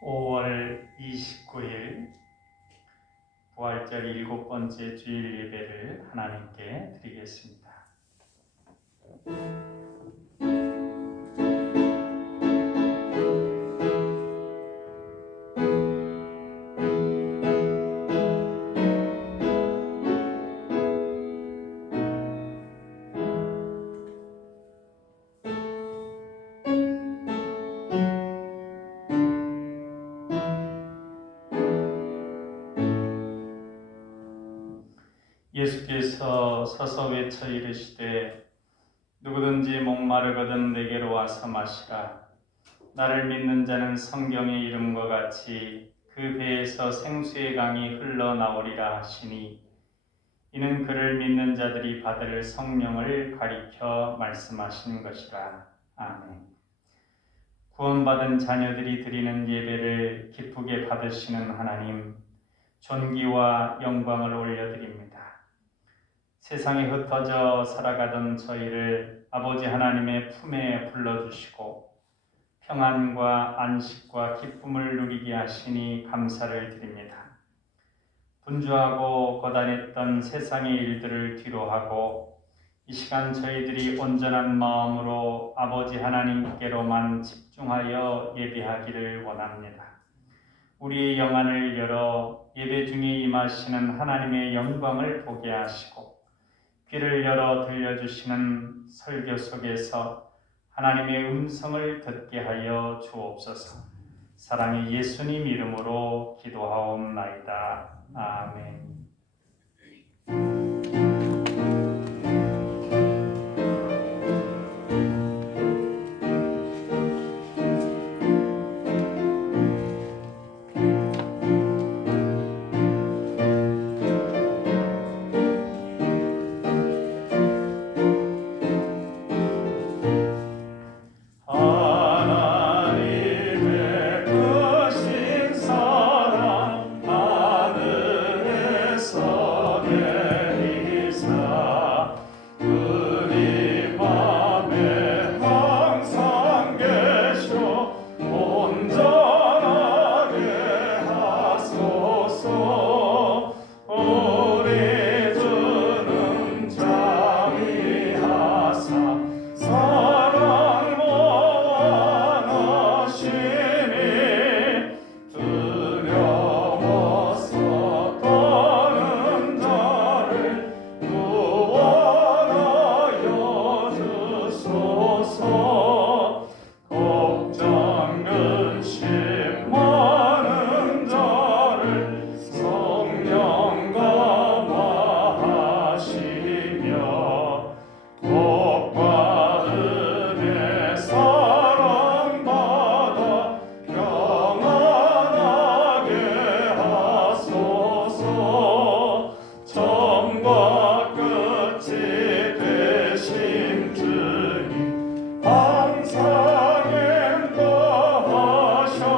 5월 29일 부활절 7번째 주일 예배를 하나님께 드리겠습니다. 예수께서 서서 외쳐 이르시되 누구든지 목마르거든 내게로 와서 마시라. 나를 믿는 자는 성경의 이름과 같이 그 배에서 생수의 강이 흘러나오리라 하시니 이는 그를 믿는 자들이 받을 성령을 가리켜 말씀하신 것이라. 아멘. 구원받은 자녀들이 드리는 예배를 기쁘게 받으시는 하나님, 존귀와 영광을 올려드립니다. 세상에 흩어져 살아가던 저희를 아버지 하나님의 품에 불러주시고 평안과 안식과 기쁨을 누리게 하시니 감사를 드립니다. 분주하고 고단했던 세상의 일들을 뒤로하고 이 시간 저희들이 온전한 마음으로 아버지 하나님께로만 집중하여 예배하기를 원합니다. 우리의 영안을 열어 예배 중에 임하시는 하나님의 영광을 보게 하시고 귀를 열어 들려주시는 설교 속에서 하나님의 음성을 듣게 하여 주옵소서. 사랑의 예수님 이름으로 기도하옵나이다. 아멘. 항상 인도하셔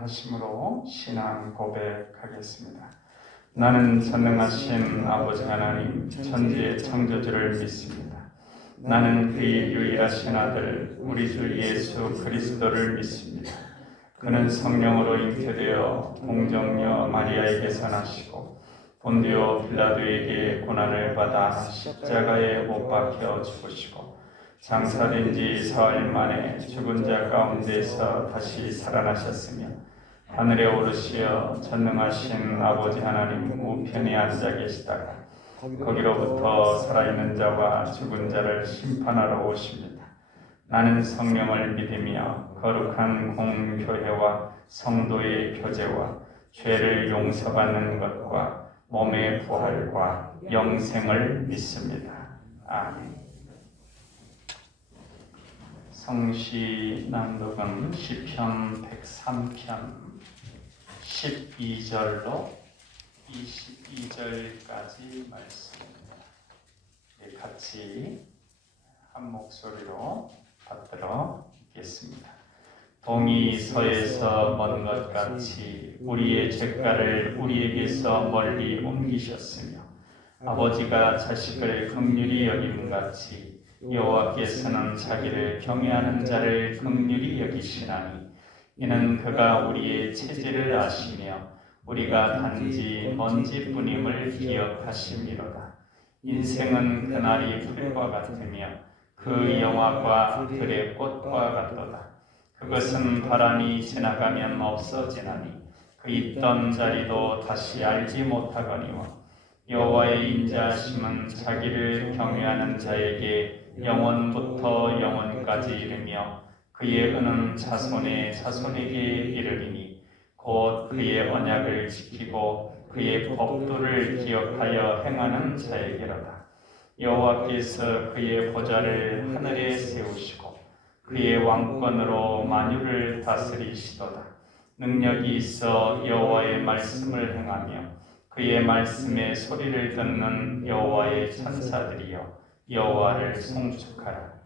인정하심으로 신앙 고백하겠습니다. 나는 전능하신 아버지 하나님 천지의 창조주를 믿습니다. 나는 그의 유일하신 아들 우리 주 예수 그리스도를 믿습니다. 그는 성령으로 잉태되어 공정녀 마리아에게서 나시고 본디오 빌라도에게 고난을 받아 십자가에 못 박혀 죽으시고 장사된 지 사흘 만에 죽은 자 가운데서 다시 살아나셨으며 하늘에 오르시어 전능하신 아버지 하나님 우편에 앉아 계시다가 거기로부터 살아있는 자와 죽은 자를 심판하러 오십니다. 나는 성령을 믿으며 거룩한 공교회와 성도의 교제와 죄를 용서받는 것과 몸의 부활과 영생을 믿습니다. 아멘. 성시 낭독은 시편 103편 12절로 22절까지 말씀입니다. 같이 한 목소리로 받들어 읽겠습니다. 동이 서에서 먼 것 같이 우리의 죄가를 우리에게서 멀리 옮기셨으며 아버지가 자식을 긍휼히 여김같이 여호와께서는 자기를 경외하는 자를 긍휼히 여기시나니 이는 그가 우리의 체질을 아시며 우리가 단지 먼지뿐임을 기억하심이로다. 인생은 그날이 풀과 같으며 그 영화가 들의 꽃과 같도다. 그것은 바람이 지나가면 없어지나니 그 있던 자리도 다시 알지 못하거니와 여호와의 인자하심은 자기를 경외하는 자에게 영원부터 영원까지 이르며 그의 은은 자손의 자손에게 이르리니 곧 그의 언약을 지키고 그의 법도를 기억하여 행하는 자에게로다. 여호와께서 그의 보좌를 하늘에 세우시고 그의 왕권으로 만유를 다스리시도다. 능력이 있어 여호와의 말씀을 행하며 그의 말씀의 소리를 듣는 여호와의 천사들이여 여호와를 송축하라.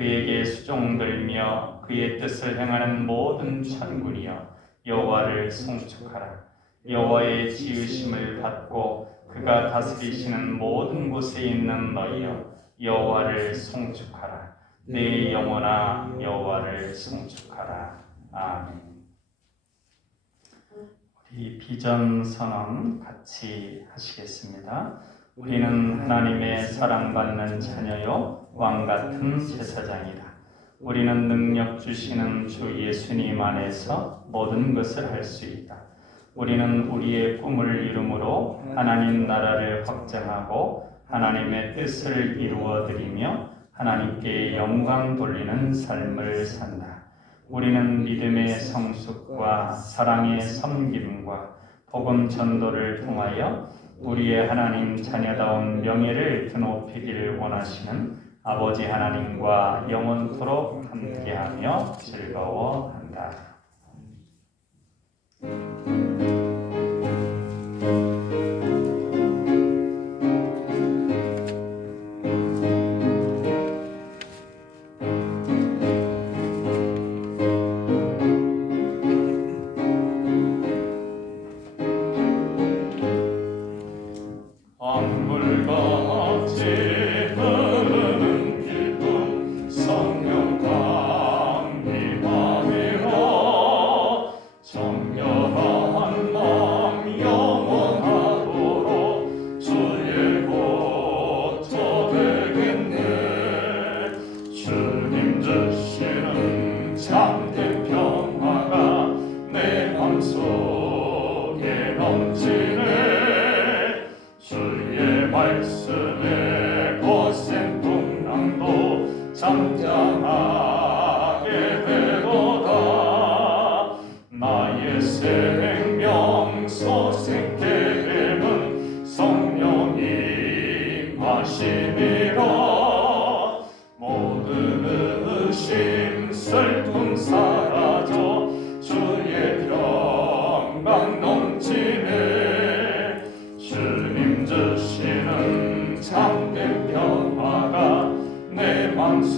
그에게 수종들며 그의 뜻을 행하는 모든 천군이여 여호와를 송축하라. 여호와의 지으심을 받고 그가 다스리시는 모든 곳에 있는 너희여 여호와를 송축하라. 내 영혼아 여호와를 송축하라. 아멘. 우리 비전 선언 같이 하시겠습니다. 우리는 하나님의 사랑받는 자녀요 왕같은 제사장이다. 우리는 능력 주시는 주 예수님 안에서 모든 것을 할 수 있다. 우리는 우리의 꿈을 이루므로 하나님 나라를 확장하고 하나님의 뜻을 이루어드리며 하나님께 영광 돌리는 삶을 산다. 우리는 믿음의 성숙과 사랑의 섬김과 복음 전도를 통하여 우리의 하나님 자녀다운 명예를 드높이기를 원하시는 아버지 하나님과 영원토록 함께하며 즐거워한다.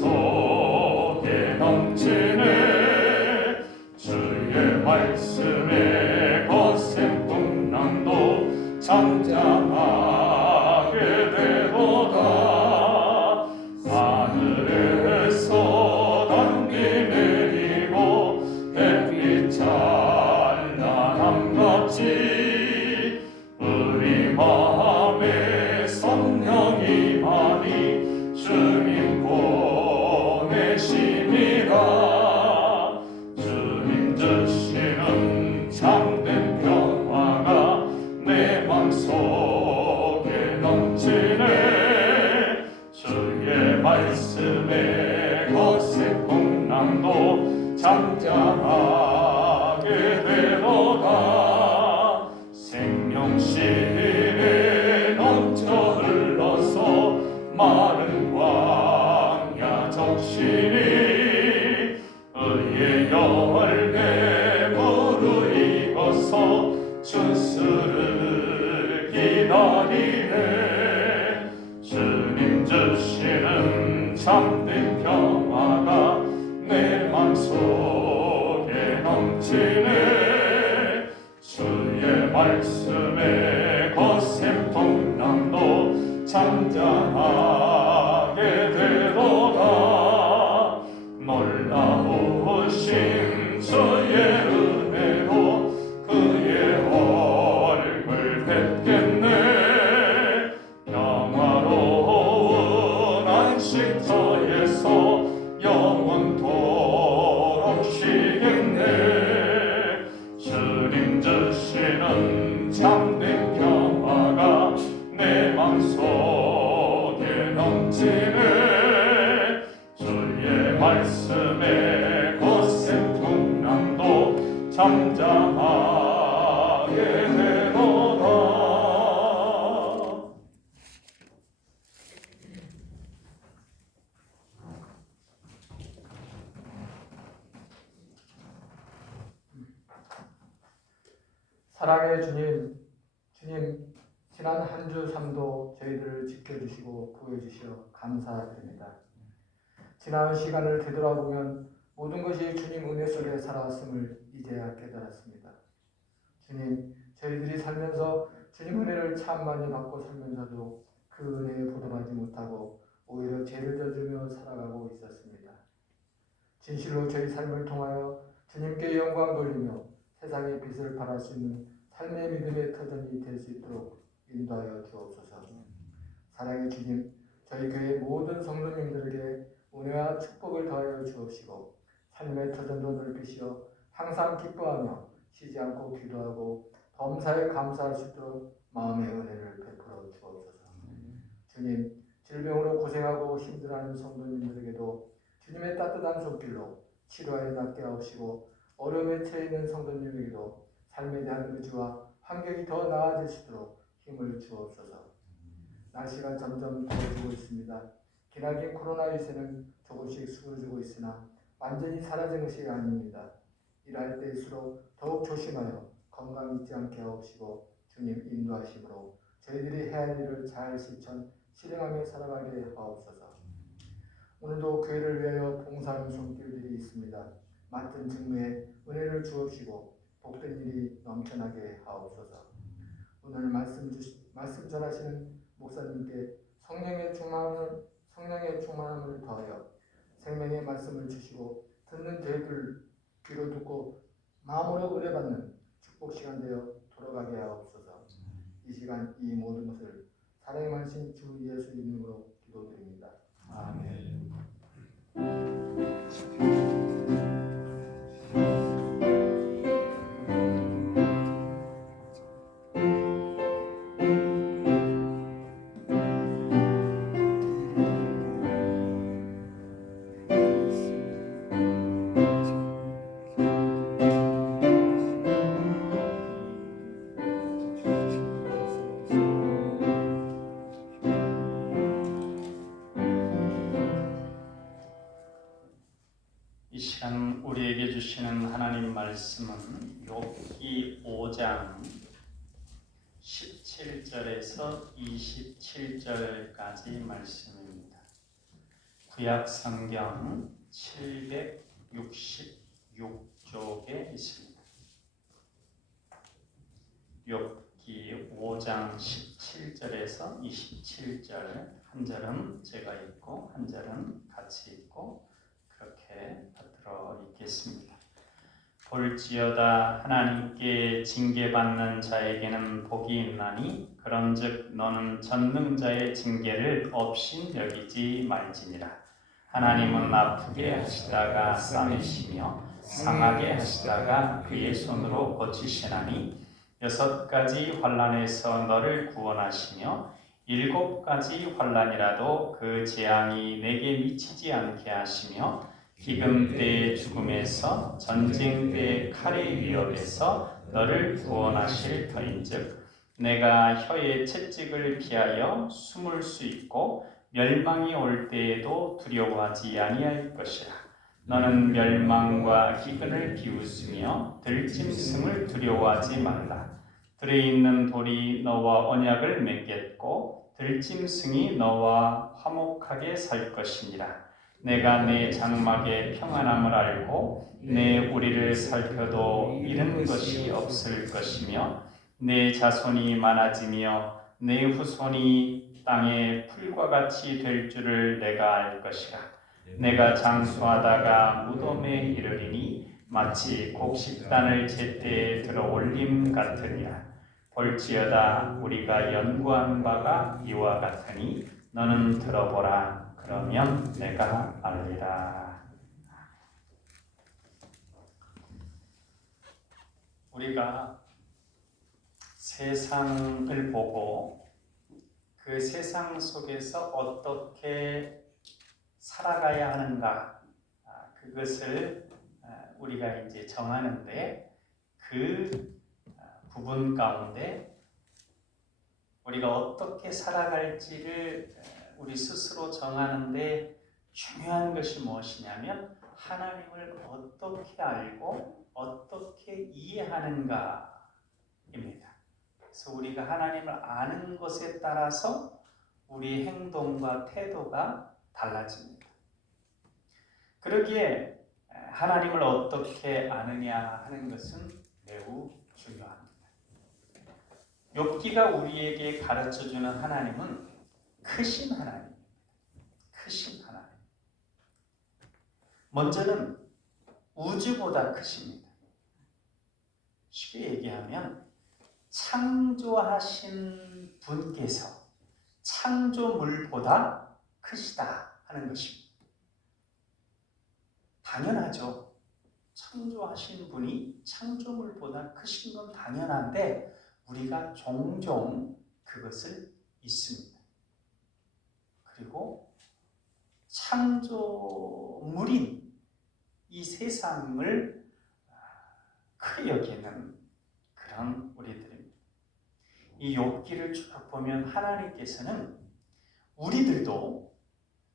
속에 넘치네 주의 말씀에 말씀에 거센 풍랑도 잠잠하게 되도다. 생명시에 넘쳐 흘러서 마른 광야 적시니 의의 열매 무르익어서 주스를 기다리네. 주님 주시는 참된 평화가 내 맘속에 넘치네. 주의 말씀에 거센 풍랑도 잠잠하게 되도다. 놀라우신 주의 은혜로 그의 얼굴 뵙겠네. 영화로운 안식처에서 영원토록 쉬겠네. 주님 주시는 참된 평화가 내 맘속에 넘치네. 주의 말씀에 거센 풍랑도 잠잠하게 되도다. 사랑의 주님, 지난 한 주 삶도 저희들을 지켜주시고 구해주시어 감사드립니다. 지난 시간을 되돌아보면 모든 것이 주님 은혜 속에 살아왔음을 이제야 깨달았습니다. 주님, 저희들이 살면서 주님 은혜를 참 많이 받고 살면서도 그 은혜에 보답하지 못하고 오히려 죄를 져주며 살아가고 있었습니다. 진실로 저희 삶을 통하여 주님께 영광 돌리며 세상의 빛을 발할 수 있는 삶의 믿음의 터전이 될 수 있도록 인도하여 주옵소서. 사랑의 주님, 저희 교회 모든 성도님들에게 은혜와 축복을 더하여 주옵시고 삶의 터전도 넓히시어 항상 기뻐하며 쉬지 않고 기도하고 범사에 감사할 수 있도록 마음의 은혜를 베풀어 주옵소서. 주님, 질병으로 고생하고 힘들어하는 성도님들에게도 주님의 따뜻한 손길로 치료하여 낫게 하옵시고 어려움에 처해 있는 성도님에게도 삶에 대한 의지와 환경이 더 나아질 수 있도록 힘을 주옵소서. 날씨가 점점 더워지고 있습니다. 기나긴 코로나 유세는 조금씩 수그러지고 있으나 완전히 사라진 것이 아닙니다. 일할 때일수록 더욱 조심하여 건강 잊지 않게 하옵시고 주님 인도하심으로 저희들이 해야 할 일을 잘 실행하며 살아가게 하옵소서. 오늘도 교회를 위하여 봉사하는 손길들이 있습니다. 맡은 직무에 은혜를 주옵시고 복된 일이 넘쳐나게 하옵소서. 오늘 말씀 전하시는 목사님께 성령의 충만함을 더하여 생명의 말씀을 주시고 듣는 저희들 귀로 듣고 마음으로 은혜받는 축복 시간 되어 돌아가게 하옵소서. 이 시간 이 모든 것을 사랑의 만신 주 예수 이름으로 기도드립니다. 아멘. 이 시간 우리에게 주시는 하나님 말씀은 욥기 5장 17절에서 27절까지 말씀입니다. 구약 성경 766쪽에 있습니다. 욥기 5장 17절에서 27절, 한 절은 제가 읽고 한 절은 같이 읽고 그렇게 받들어 읽겠습니다. 볼지어다 하나님께 징계받는 자에게는 복이 있나니 그런즉 너는 전능자의 징계를 없인 여기지 말지니라. 하나님은 아프게 하시다가 싸매시며 상하게 하시다가 그의 손으로 고치시나니 6가지 환난에서 너를 구원하시며 7가지 환난이라도 그 재앙이 내게 미치지 않게 하시며 기금 때의 죽음에서 전쟁 때의 칼의 위협에서 너를 구원하실 터인즉 내가 혀의 채찍을 피하여 숨을 수 있고 멸망이 올 때에도 두려워하지 아니할 것이라. 너는 멸망과 기근을 비웃으며 들짐승을 두려워하지 말라. 들에 있는 돌이 너와 언약을 맺겠고 들짐승이 너와 화목하게 살 것이니라. 내가 내 장막의 평안함을 알고 내 우리를 살펴도 잃은 것이 없을 것이며 내 자손이 많아지며 내 후손이 땅의 풀과 같이 될 줄을 내가 알 것이라. 내가 장수하다가 무덤에 이르리니 마치 곡식단을 제때에 들어올림 같으니라. 볼지어다 우리가 연구한 바가 이와 같으니 너는 들어보라. 그러면 내가 알리라. 우리가 세상을 보고 그 세상 속에서 어떻게 살아가야 하는가, 그것을 우리가 이제 정하는데, 그 부분 가운데 우리가 어떻게 살아갈지를 우리 스스로 정하는데 중요한 것이 무엇이냐면 하나님을 어떻게 알고 어떻게 이해하는가입니다. 그래서 우리가 하나님을 아는 것에 따라서 우리 행동과 태도가 달라집니다. 그러기에 하나님을 어떻게 아느냐 하는 것은 매우 중요합니다. 욥기가 우리에게 가르쳐주는 하나님은 크신 하나님입니다. 크신 하나님. 먼저는 우주보다 크십니다. 쉽게 얘기하면 창조하신 분께서 창조물보다 크시다 하는 것입니다. 당연하죠. 창조하신 분이 창조물보다 크신 건 당연한데 우리가 종종 그것을 잊습니다. 그리고 창조물인 이 세상을 크게 여기는 그런 우리들입니다. 이 욥기를 쭉 보면 하나님께서는 우리들도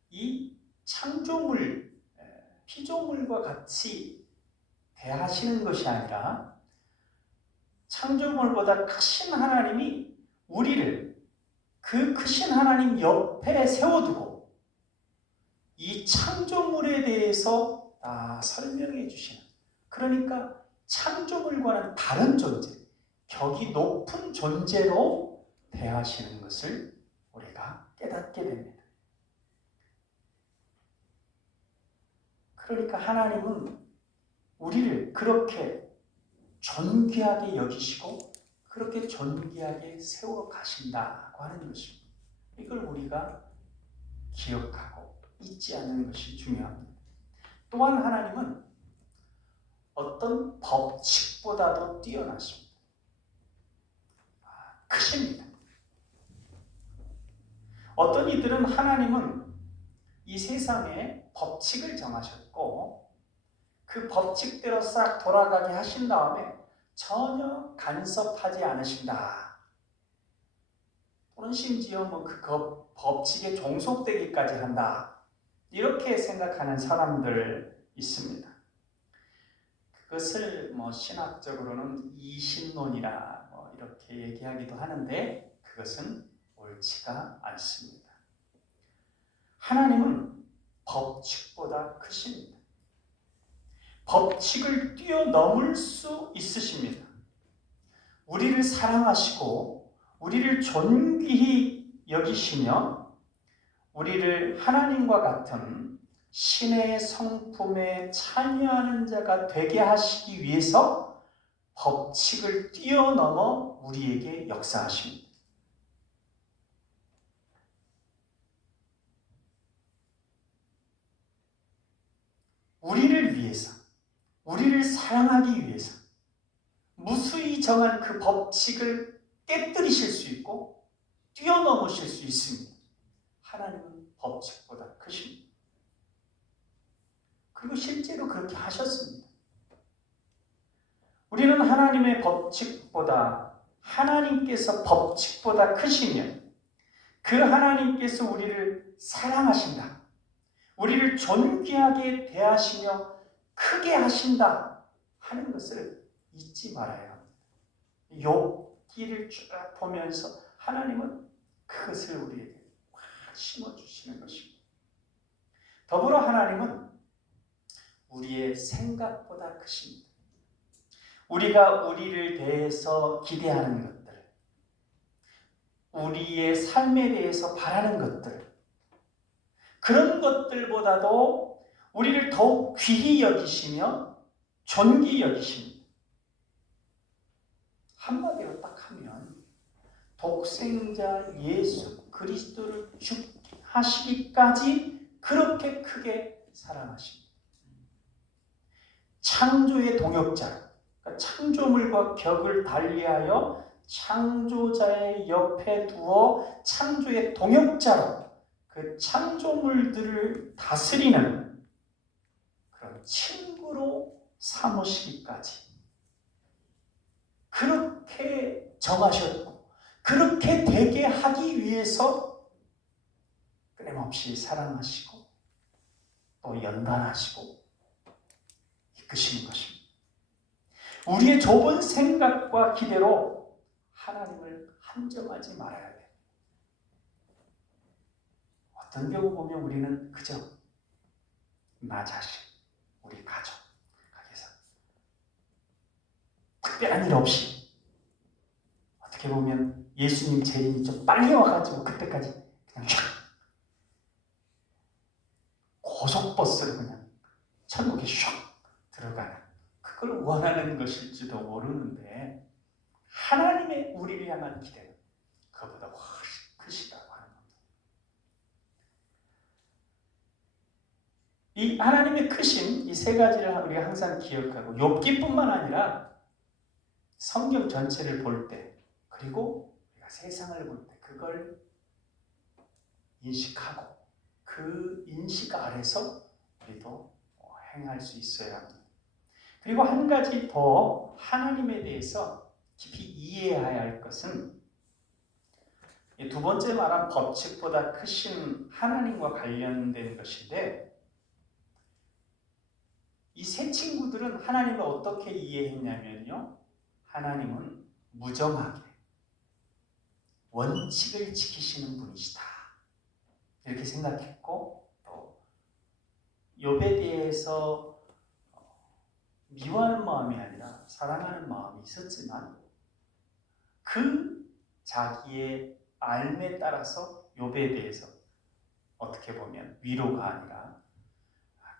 이 창조물, 피조물과 같이 대하시는 것이 아니라 창조물보다 크신 하나님이 우리를 그 크신 하나님 옆에 세워두고 이 창조물에 대해서 다 설명해 주시는, 그러니까 창조물과는 다른 존재, 격이 높은 존재로 대하시는 것을 우리가 깨닫게 됩니다. 그러니까 하나님은 우리를 그렇게 존귀하게 여기시고 그렇게 존귀하게 세워 가신다고 하는 것입니다. 이걸 우리가 기억하고 잊지 않는 것이 중요합니다. 또한 하나님은 어떤 법칙보다도 뛰어나십니다. 크십니다. 어떤 이들은 하나님은 이 세상에 법칙을 정하셨고 그 법칙대로 싹 돌아가게 하신 다음에 전혀 간섭하지 않으신다. 또는 심지어 그 법칙에 종속되기까지 한다. 이렇게 생각하는 사람들 있습니다. 그것을 신학적으로는 이신론이라 이렇게 얘기하기도 하는데 그것은 옳지가 않습니다. 하나님은 법칙보다 크십니다. 법칙을 뛰어넘을 수 있으십니다. 우리를 사랑하시고 우리를 존귀히 여기시며 우리를 하나님과 같은 신의 성품에 참여하는 자가 되게 하시기 위해서 법칙을 뛰어넘어 우리에게 역사하십니다. 우리를 위해서, 우리를 사랑하기 위해서 무수히 정한 그 법칙을 깨뜨리실 수 있고 뛰어넘으실 수 있습니다. 하나님은 법칙보다 크십니다. 그리고 실제로 그렇게 하셨습니다. 우리는 하나님의 법칙보다, 하나님께서 법칙보다 크시면 그 하나님께서 우리를 사랑하신다, 우리를 존귀하게 대하시며 크게 하신다 하는 것을 잊지 말아야 합니다. 욥기를 쭉 보면서 하나님은 그것을 우리에게 확 심어주시는 것입니다. 더불어 하나님은 우리의 생각보다 크십니다. 우리가 우리를 대해서 기대하는 것들, 우리의 삶에 대해서 바라는 것들, 그런 것들보다도 우리를 더욱 귀히 여기시며 존귀히 여기십니다. 한마디로 딱 하면 독생자 예수 그리스도를 죽게 하시기까지 그렇게 크게 사랑하십니다. 창조의 동역자, 그러니까 창조물과 격을 달리하여 창조자의 옆에 두어 창조의 동역자로 그 창조물들을 다스리는 그런 친구로 삼으시기까지 그렇게 정하셨고 그렇게 되게 하기 위해서 끊임없이 사랑하시고 또 연단하시고 이끄시는 것입니다. 우리의 좁은 생각과 기대로 하나님을 한정하지 말아야 돼요. 어떤 경우 보면 우리는 그저 나 자신, 우리 가족, 가게에서 특별한 일 없이 어떻게 보면 예수님 재림이 좀 빨리 와가지고 그때까지 그냥 샥 고속버스로 그냥 천국에 샥 들어가는 그걸 원하는 것일지도 모르는데 하나님의 우리를 향한 기대는 그보다 훨씬 크시다고 하는 겁니다. 이 하나님의 크심, 이 세 가지를 우리가 항상 기억하고 욥기뿐만 아니라 성경 전체를 볼 때 그리고 우리가 세상을 볼 때 그걸 인식하고 그 인식 아래서 우리도 행할 수 있어야 합니다. 그리고 한 가지 더 하나님에 대해서 깊이 이해해야 할 것은 두 번째 말한 법칙보다 크신 하나님과 관련된 것인데 이 세 친구들은 하나님을 어떻게 이해했냐면요. 하나님은 무정하게 원칙을 지키시는 분이시다. 이렇게 생각했고 또 욥에 대해서 미워하는 마음이 아니라 사랑하는 마음이 있었지만 그 자기의 알매 따라서 욥에 대해서 어떻게 보면 위로가 아니라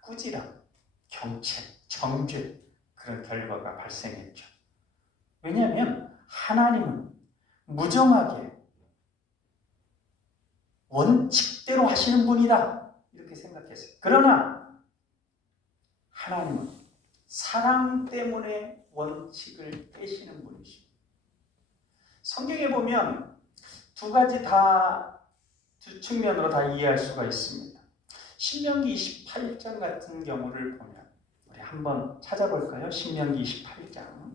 꾸지람, 경책, 정죄 그런 결과가 발생했죠. 왜냐하면 하나님은 무정하게 원칙대로 하시는 분이다 이렇게 생각했어요. 그러나 하나님은 사랑 때문에 원칙을 깨시는 분이십니다. 성경에 보면 두 가지 두 측면으로 다 이해할 수가 있습니다. 신명기 28장 같은 경우를 보면 우리 한번 찾아볼까요? 신명기 28장.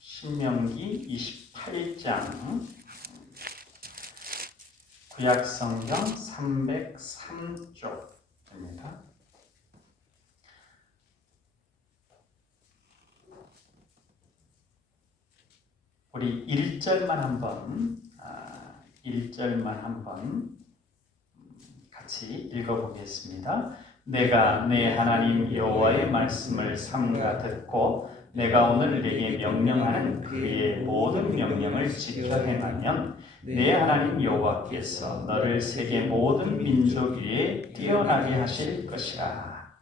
신명기 28장 구약성경 303쪽입니다. 우리 1절만 한번 같이 읽어보겠습니다. 내가 내 하나님 여호와의 말씀을 삼가 듣고 내가 오늘 내게 명령하는 그의 모든 명령을 지켜 행하면 내 하나님 여호와께서 너를 세계 모든 민족 위에 뛰어나게 하실 것이라.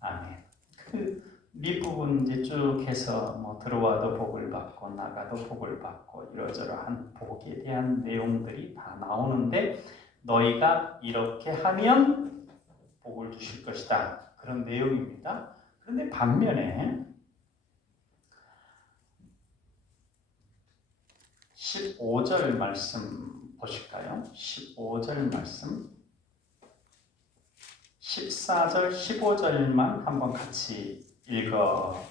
아멘. 그 밑부분 이제 쭉 해서 들어와도 복을 받고 나가도 복을 받고 이러저러한 복에 대한 내용들이 다 나오는데 너희가 이렇게 하면 복을 주실 것이다. 그런 내용입니다. 그런데 반면에 15절 말씀 보실까요? 15절 말씀 14절, 15절만 한번 같이 읽어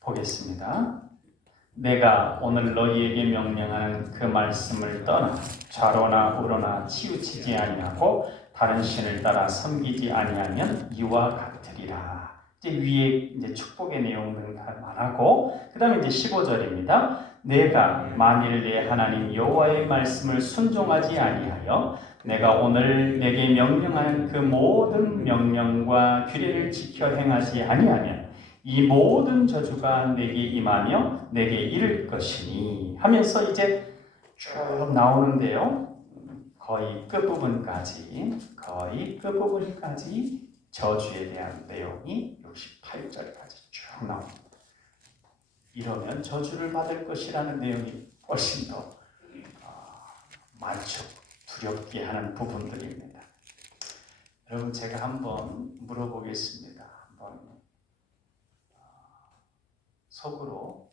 보겠습니다. 내가 오늘 너희에게 명령하는 그 말씀을 떠나 좌로나 우로나 치우치지 아니하고 다른 신을 따라 섬기지 아니하면 이와 같으리라. 이제 위에 이제 축복의 내용들을 다 말하고 그다음에 이제 15절입니다. 내가 만일 내 하나님 여호와의 말씀을 순종하지 아니하여 내가 오늘 내게 명령하는 그 모든 명령과 규례를 지켜 행하지 아니하면 이 모든 저주가 내게 임하며 내게 이를 것이니 하면서 이제 쭉 나오는데요. 거의 끝부분까지 저주에 대한 내용이 68절까지 쭉 나옵니다. 이러면 저주를 받을 것이라는 내용이 훨씬 더 많죠. 두렵게 하는 부분들입니다. 여러분 제가 한번 물어보겠습니다. 한번 속으로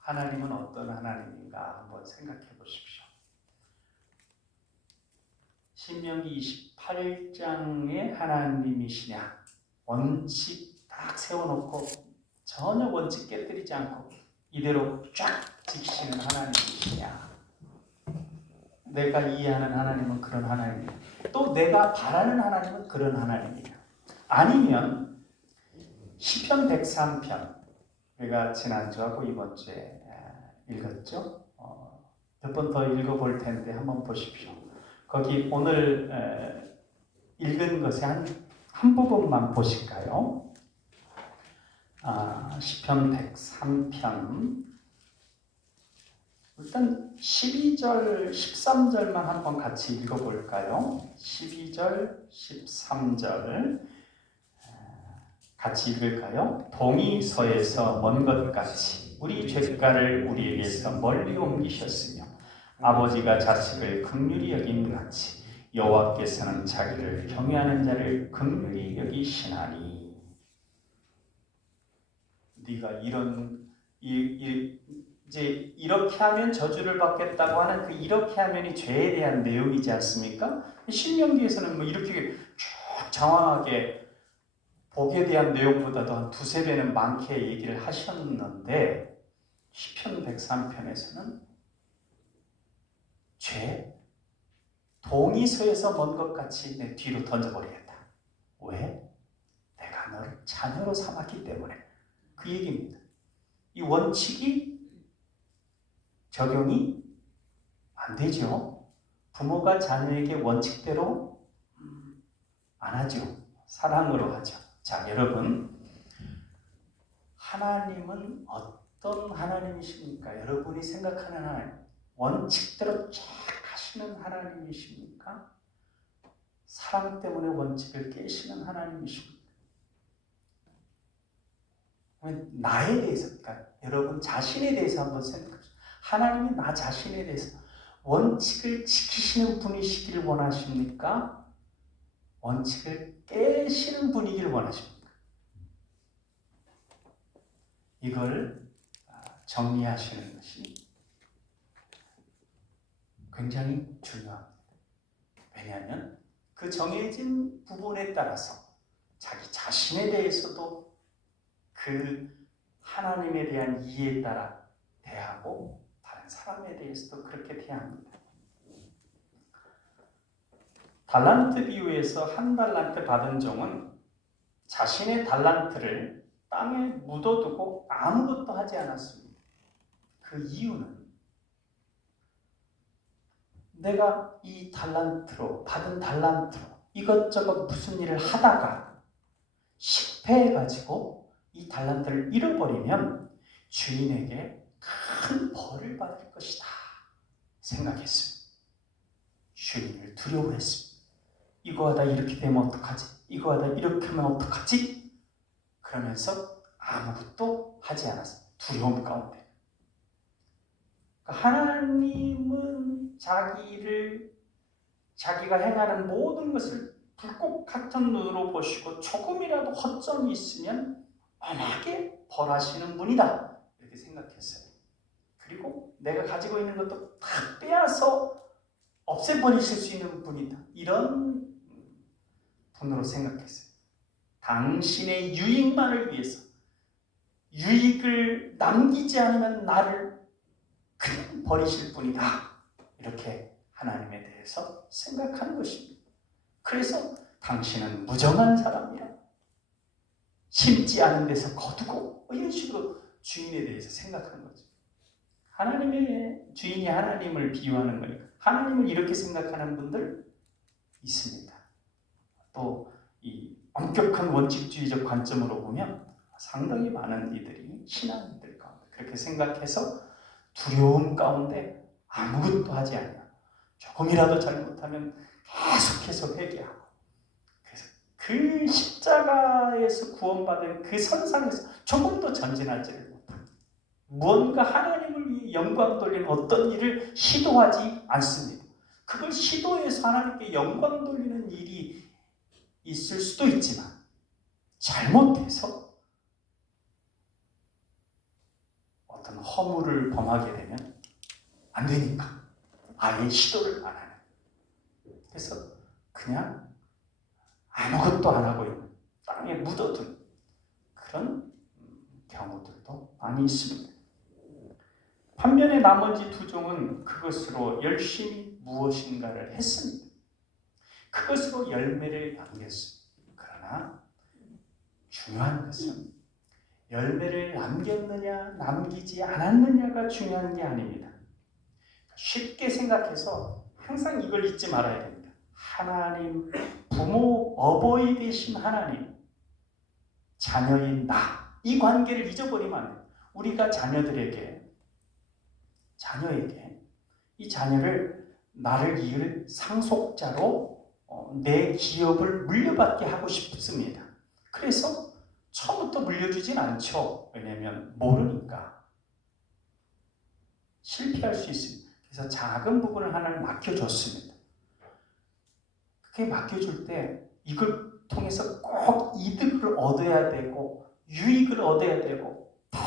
하나님은 어떤 하나님인가 한번 생각해 보십시오. 신명기 28장의 하나님이시냐? 원칙 딱 세워놓고 전혀 원칙 깨뜨리지 않고 이대로 쫙 지키시는 하나님이시냐? 내가 이해하는 하나님은 그런 하나님이냐? 또 내가 바라는 하나님은 그런 하나님이냐? 아니면 시편 103편 우리가 지난주하고 이번 주에 읽었죠? 몇 번 더 읽어볼 텐데 한번 보십시오. 거기 오늘 읽은 것의 한 부분만 보실까요? 시편 103편 일단 12절, 13절만 한번 같이 읽어볼까요? 12절, 13절 같이 읽을까요? 동이 서에서 먼 것 같이 우리 죄가를 우리에게서 멀리 옮기셨으며 아버지가 자식을 긍휼히 여긴 같이 여호와께서는 자기를 경외하는 자를 긍휼히 여기시나니. 네가 이제 이렇게 하면 저주를 받겠다고 하는 그 이렇게 하면이 죄에 대한 내용이지 않습니까? 신명기에서는 뭐 이렇게 쭉 장황하게 복에 대한 내용보다도 한 두세 배는 많게 얘기를 하셨는데 시편 103편에서는 죄, 동이 서에서 먼 것 같이 내 뒤로 던져버리겠다. 왜? 내가 너를 자녀로 삼았기 때문에. 그 얘기입니다. 이 원칙이 적용이 안 되죠. 부모가 자녀에게 원칙대로 안 하죠. 사랑으로 하죠. 자, 여러분, 하나님은 어떤 하나님이십니까? 여러분이 생각하는 하나님, 원칙대로 쫙 하시는 하나님이십니까? 사랑 때문에 원칙을 깨시는 하나님이십니까? 나에 대해서, 그러니까 여러분 자신에 대해서 한번 생각하십시오. 하나님이 나 자신에 대해서 원칙을 지키시는 분이시기를 원하십니까? 원칙을 깨시는 분이기를 원하십니까? 이걸 정리하시는 것이 굉장히 중요합니다. 왜냐하면 그 정해진 부분에 따라서 자기 자신에 대해서도 그 하나님에 대한 이해에 따라 대하고 다른 사람에 대해서도 그렇게 대합니다. 달란트 비유에서 한 달란트 받은 종은 자신의 달란트를 땅에 묻어두고 아무것도 하지 않았습니다. 그 이유는 내가 이 달란트로 받은 달란트로 이것저것 무슨 일을 하다가 실패해가지고 이 달란트를 잃어버리면 주인에게 큰 벌을 받을 것이다 생각했습니다. 주인을 두려워했습니다. 이거 하다 이렇게 되면 어떡하지? 이거 하다 이렇게 하면 어떡하지? 그러면서 아무것도 하지 않았습니다. 두려움 가운데. 하나님은 자기가 행하는 모든 것을 불꽃 같은 눈으로 보시고 조금이라도 허점이 있으면 엄하게 벌하시는 분이다. 이렇게 생각했어요. 그리고 내가 가지고 있는 것도 다 빼앗아 없애버리실 수 있는 분이다. 이런 분으로 생각했어요. 당신의 유익만을 위해서 유익을 남기지 않으면 나를 그냥 버리실 분이다. 이렇게 하나님에 대해서 생각하는 것입니다. 그래서 당신은 무정한 사람이야. 심지 않은 데서 거두고 이런 식으로 주인에 대해서 생각하는 거죠. 하나님의 주인이 하나님을 비유하는 거니까 하나님을 이렇게 생각하는 분들 있습니다. 또 이 엄격한 원칙주의적 관점으로 보면 상당히 많은 이들이 신앙인들 가운데 그렇게 생각해서 두려움 가운데 아무것도 하지 않냐. 조금이라도 잘못하면 계속해서 회개하고 그래서 그 십자가에서 구원받은 그 선상에서 조금도 전진하지를 못합니다. 무언가 하나님을 위해 영광 돌리는 어떤 일을 시도하지 않습니다. 그걸 시도해서 하나님께 영광 돌리는 일이 있을 수도 있지만 잘못해서 어떤 허물을 범하게 되면 안 되니까 아예 시도를 안 하는. 그래서 그냥 아무것도 안 하고 있는 땅에 묻어둔 그런 경우들도 많이 있습니다. 반면에 나머지 두 종은 그것으로 열심히 무엇인가를 했습니다. 그것으로 열매를 남겼습니다. 그러나 중요한 것은 열매를 남겼느냐 남기지 않았느냐가 중요한 게 아닙니다. 쉽게 생각해서 항상 이걸 잊지 말아야 됩니다. 하나님, 부모, 어버이 되신 하나님, 자녀인 나, 이 관계를 잊어버리면 안 돼요. 우리가 자녀에게 이 자녀를 나를 이을 상속자로 내 기업을 물려받게 하고 싶습니다. 그래서 처음부터 물려주진 않죠. 왜냐하면 모르니까 실패할 수 있습니다. 그래서 작은 부분을 하나를 맡겨줬습니다. 그렇게 맡겨줄 때 이걸 통해서 꼭 이득을 얻어야 되고 유익을 얻어야 되고 더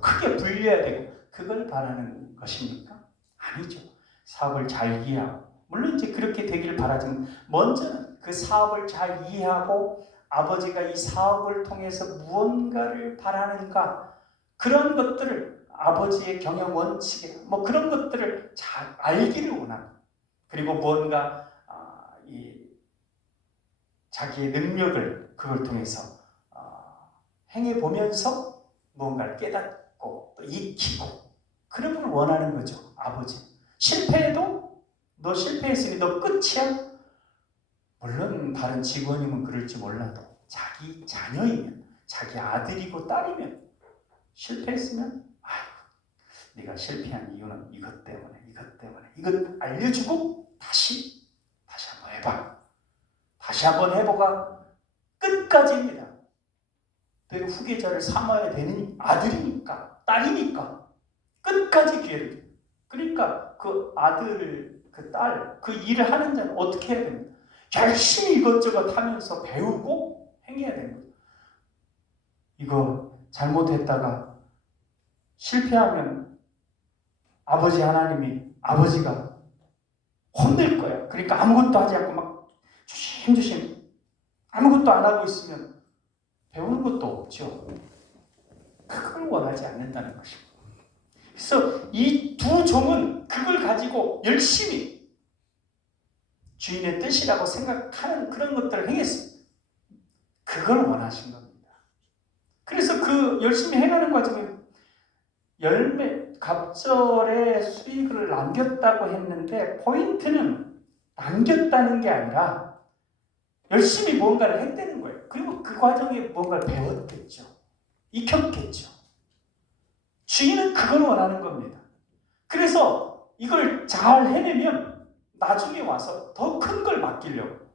크게 불려야 되고 그걸 바라는 것입니까? 아니죠. 사업을 잘 이해하고 물론 이제 그렇게 되기를 바라지만 먼저는 그 사업을 잘 이해하고 아버지가 이 사업을 통해서 무언가를 바라는가 그런 것들을 아버지의 경영 원칙이나 뭐 그런 것들을 잘 알기를 원합니다. 그리고 무언가 자기의 능력을 그걸 통해서 행해보면서 무언가를 깨닫고 또 익히고 그런 걸 원하는 거죠. 아버지. 실패해도 너 실패했으니 너 끝이야? 물론 다른 직원이면 그럴지 몰라도 자기 자녀이면 자기 아들이고 딸이면 실패했으면 아이고 네가 실패한 이유는 이것 때문에 이것 알려주고 다시 한번 해봐. 다시 한번 해보가 끝까지입니다. 내가 후계자를 삼아야 되는 아들이니까 딸이니까 끝까지 기회를 줘요. 그러니까 그 아들, 그 딸, 그 일을 하는 자는 어떻게 해야 됩니까? 열심히 이것저것 하면서 배우고 행해야 되는 거예요. 이거 잘못했다가 실패하면 아버지 하나님이 아버지가 혼낼 거야. 그러니까 아무것도 하지 않고 막 조심조심 아무것도 안 하고 있으면 배우는 것도 없죠. 그걸 원하지 않는다는 것입니다. 그래서 이 두 종은 그걸 가지고 열심히 주인의 뜻이라고 생각하는 그런 것들을 행했습니다. 그걸 원하신 겁니다. 그래서 그 열심히 행하는 과정에 갑절에 수익을 남겼다고 했는데 포인트는 남겼다는 게 아니라 열심히 뭔가를 했다는 거예요. 그리고 그 과정에 뭔가를 배웠겠죠. 익혔겠죠. 주인은 그걸 원하는 겁니다. 그래서 이걸 잘 해내면 나중에 와서 더 큰 걸 맡기려고.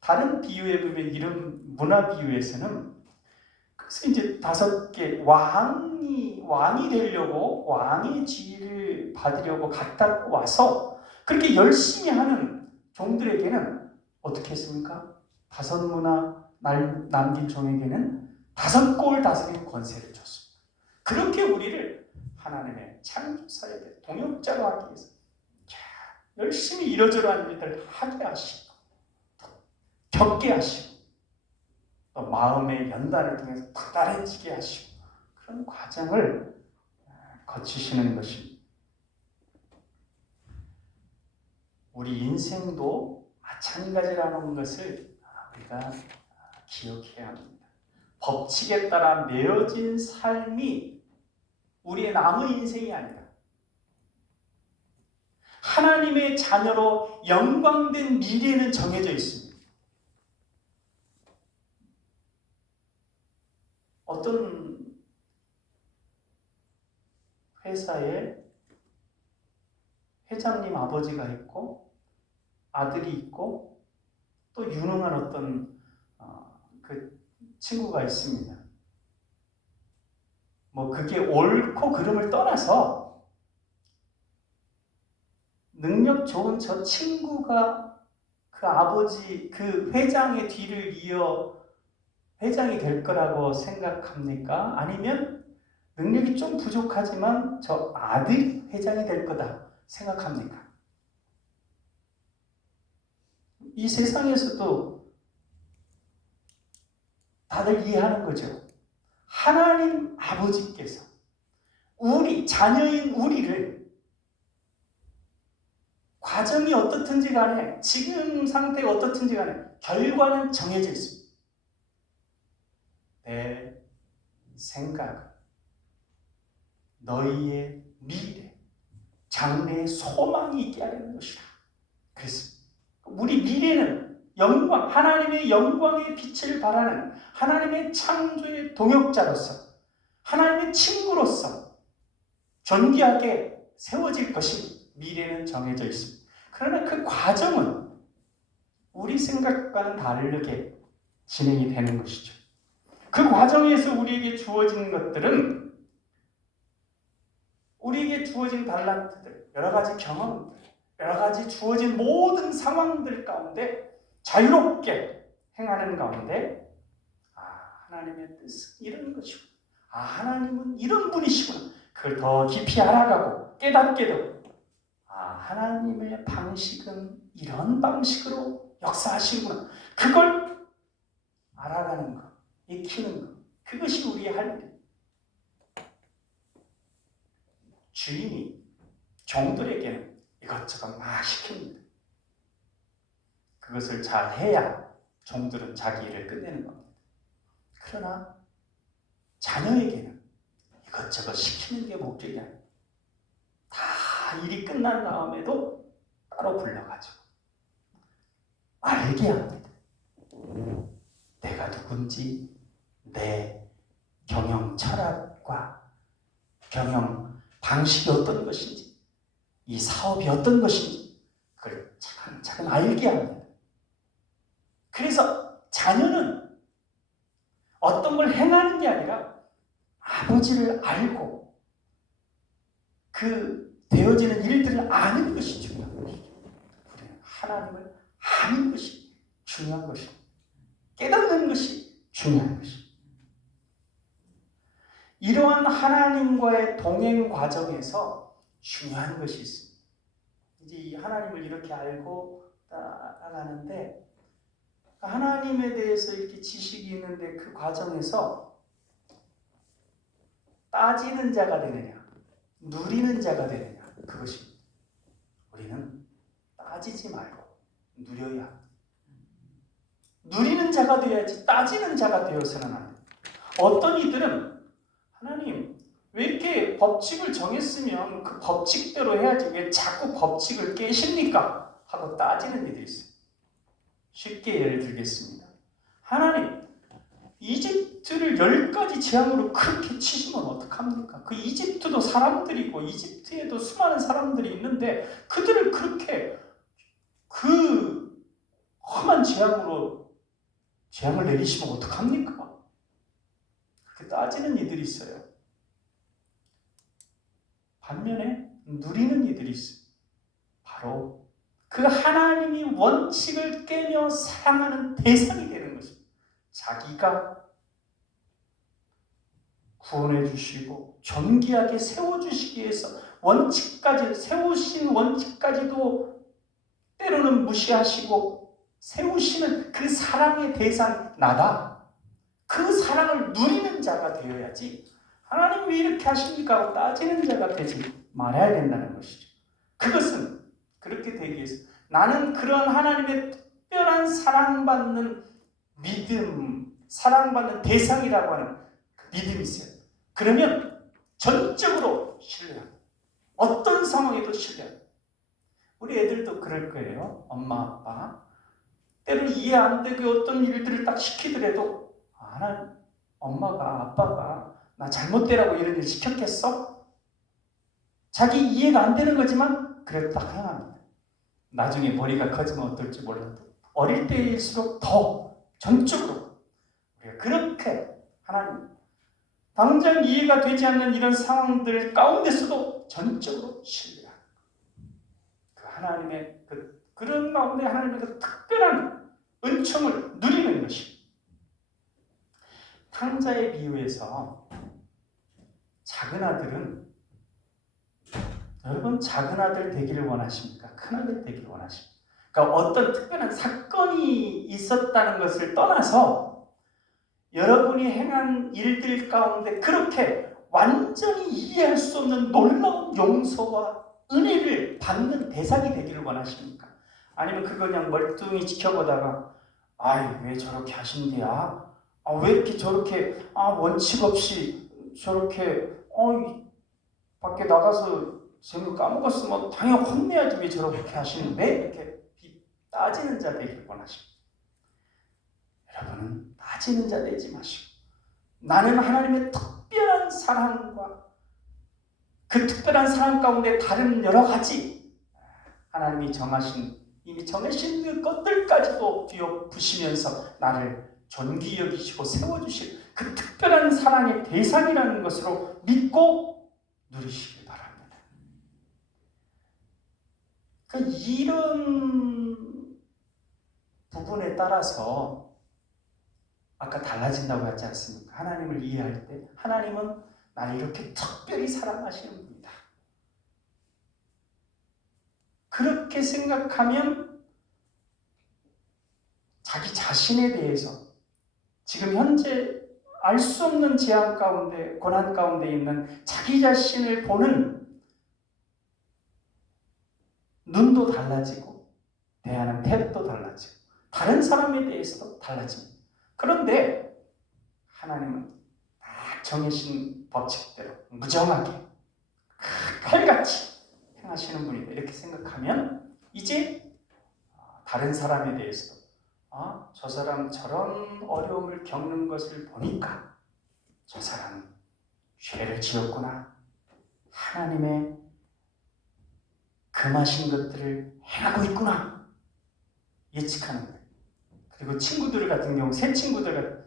다른 비유에 보면 이런 문화 비유에서는 그래서 이제 5개 왕이 되려고 왕의 지위를 받으려고 갔다 와서 그렇게 열심히 하는 종들에게는 어떻게 했습니까? 5문화 남긴 종에게는 5골 다스리는 권세를 줬습니다. 그렇게 우리를 하나님의 창조사역의 동역자로 하기 위해서 열심히 이러저러한 일들을 하게 하시고 겪게 하시고 또 마음의 연단을 통해서 다달해지게 하시고 그런 과정을 거치시는 것입니다. 우리 인생도 마찬가지라는 것을 우리가 기억해야 합니다. 법칙에 따라 매어진 삶이 우리의 남의 인생이 아니다. 하나님의 자녀로 영광된 미래는 정해져 있습니다. 어떤 회사에 회장님 아버지가 있고 아들이 있고 또 유능한 어떤 그 친구가 있습니다. 뭐 그게 옳고 그름을 떠나서 능력 좋은 저 친구가 그 아버지 그 회장의 뒤를 이어 회장이 될 거라고 생각합니까? 아니면 능력이 좀 부족하지만 저 아들이 회장이 될 거다 생각합니까? 이 세상에서도 다들 이해하는 거죠. 하나님 아버지께서 우리 자녀인 우리를 과정이 어떻든지 간에 지금 상태가 어떻든지 간에 결과는 정해져 있습니다. 내 생각은 너희의 미래, 장래의 소망이 있게 하려는 것이다. 그래서 우리 미래는 영광, 하나님의 영광의 빛을 발하는 하나님의 창조의 동역자로서 하나님의 친구로서 존귀하게 세워질 것이 미래는 정해져 있습니다. 그러나 그 과정은 우리 생각과는 다르게 진행이 되는 것이죠. 그 과정에서 우리에게 주어진 것들은 우리에게 주어진 달란트들, 여러 가지 경험들, 여러 가지 주어진 모든 상황들 가운데 자유롭게 행하는 가운데 하나님의 뜻은 이런 것이고 하나님은 이런 분이시구나. 그걸 더 깊이 알아가고 깨닫게도 하나님의 방식은 이런 방식으로 역사하시구나. 그걸 알아가는 것, 익히는 것, 그것이 우리의 할 일입니다. 주인이 종들에게는 이것저것 막 시킵니다. 그것을 잘 해야 종들은 자기 일을 끝내는 겁니다. 그러나 자녀에게는 이것저것 시키는 게 목적이 아닙니다. 다 일이 끝난 다음에도 따로 불러가지고 알게 합니다. 내가 누군지, 내 경영 철학과 경영 방식이 어떤 것인지, 이 사업이 어떤 것인지 그걸 차근차근 알게 합니다. 그래서 자녀는 어떤 걸 행하는 게 아니라 아버지를 알고 그 되어지는 일들을 아는 것이 중요한 것이죠. 우리는 하나님을 아는 것이 중요한 것입니다. 깨닫는 것이 중요한 것입니다. 이러한 하나님과의 동행 과정에서 중요한 것이 있습니다. 이제 이 하나님을 이렇게 알고 따라가는데 하나님에 대해서 이렇게 지식이 있는데 그 과정에서 따지는 자가 되느냐, 누리는 자가 되느냐, 그것입니다. 우리는 따지지 말고 누려야 합니다. 누리는 자가 되어야지 따지는 자가 되어서는 안 됩니다. 어떤 이들은 하나님 왜 이렇게 법칙을 정했으면 그 법칙대로 해야지 왜 자꾸 법칙을 깨십니까? 하고 따지는 이들이 있어요. 쉽게 예를 들겠습니다. 하나님 이집트를 10가지 재앙으로 그렇게 치시면 어떡합니까? 그 이집트도 사람들이고 이집트에도 수많은 사람들이 있는데 그들을 그렇게 그 험한 재앙으로 재앙을 내리시면 어떡합니까? 그렇게 따지는 이들이 있어요. 반면에 누리는 이들이 있어요. 바로 그 하나님이 원칙을 깨며 사랑하는 대상이 되는 것입니다. 자기가 구원해 주시고 존귀하게 세워주시기 위해서 원칙까지, 세우신 원칙까지도 때로는 무시하시고 세우시는 그 사랑의 대상이 나다. 그 사랑을 누리는 자가 되어야지 하나님 왜 이렇게 하십니까 하고 따지는 자가 되지 말아야 된다는 것이죠. 그것은 그렇게 되기 위해서 나는 그런 하나님의 특별한 사랑받는 믿음, 사랑받는 대상이라고 하는 그 믿음이 있어요. 그러면 전적으로 신뢰합니다. 어떤 상황에도 신뢰합니다. 우리 애들도 그럴 거예요. 엄마, 아빠. 때로 이해 안 되게 어떤 일들을 딱 시키더라도 하나님, 엄마가, 아빠가 나 잘못되라고 이런 일 시켰겠어? 자기 이해가 안 되는 거지만 그래도 딱 행합니다. 나중에 머리가 커지면 어떨지 몰라도 어릴 때일수록 더 전적으로 우리가 그렇게 하나님 당장 이해가 되지 않는 이런 상황들 가운데서도 전적으로 신뢰하는 그 하나님의 그런 가운데 하나님의 그 특별한 은총을 누리는 것이 탕자의 비유에서 작은 아들은 여러분 작은 아들 되기를 원하십니까? 큰 아들 되기를 원하십니까? 그러니까 어떤 특별한 사건이 있었다는 것을 떠나서 여러분이 행한 일들 가운데 그렇게 완전히 이해할 수 없는 놀라운 용서와 은혜를 받는 대상이 되기를 원하십니까? 아니면 그거 그냥 멀뚱히 지켜보다가 아이 왜 저렇게 하신대야? 왜 이렇게 저렇게 원칙 없이 저렇게 밖에 나가서 재물 까먹었으면 당연히 혼내야지 왜 저렇게 하시는데? 이렇게 따지는 자 되기를 원하십니다. 여러분은 따지는 자 되지 마시고 나는 하나님의 특별한 사랑과 그 특별한 사랑 가운데 다른 여러 가지 하나님이 이미 정하신 그 것들까지도 뒤엎으시면서 나를 존귀 여기시고 세워주실 그 특별한 사랑의 대상이라는 것으로 믿고 누리시길 바랍니다. 이런 부분에 따라서 아까 달라진다고 하지 않습니까? 하나님을 이해할 때 하나님은 나를 이렇게 특별히 사랑하시는 분이다. 그렇게 생각하면 자기 자신에 대해서 지금 현재 알 수 없는 재앙 가운데, 고난 가운데 있는 자기 자신을 보는 눈도 달라지고 대하는 태도도 달라지고 다른 사람에 대해서도 달라집니다. 그런데 하나님은 딱 정해진 법칙대로 무정하게 칼같이 행하시는 분이다. 이렇게 생각하면 이제 다른 사람에 대해서도 저 사람 저런 어려움을 겪는 것을 보니까 저 사람은 죄를 지었구나. 하나님의 금하신 것들을 행하고 있구나. 예측하는 거예요. 그리고 친구들 같은 경우, 새 친구들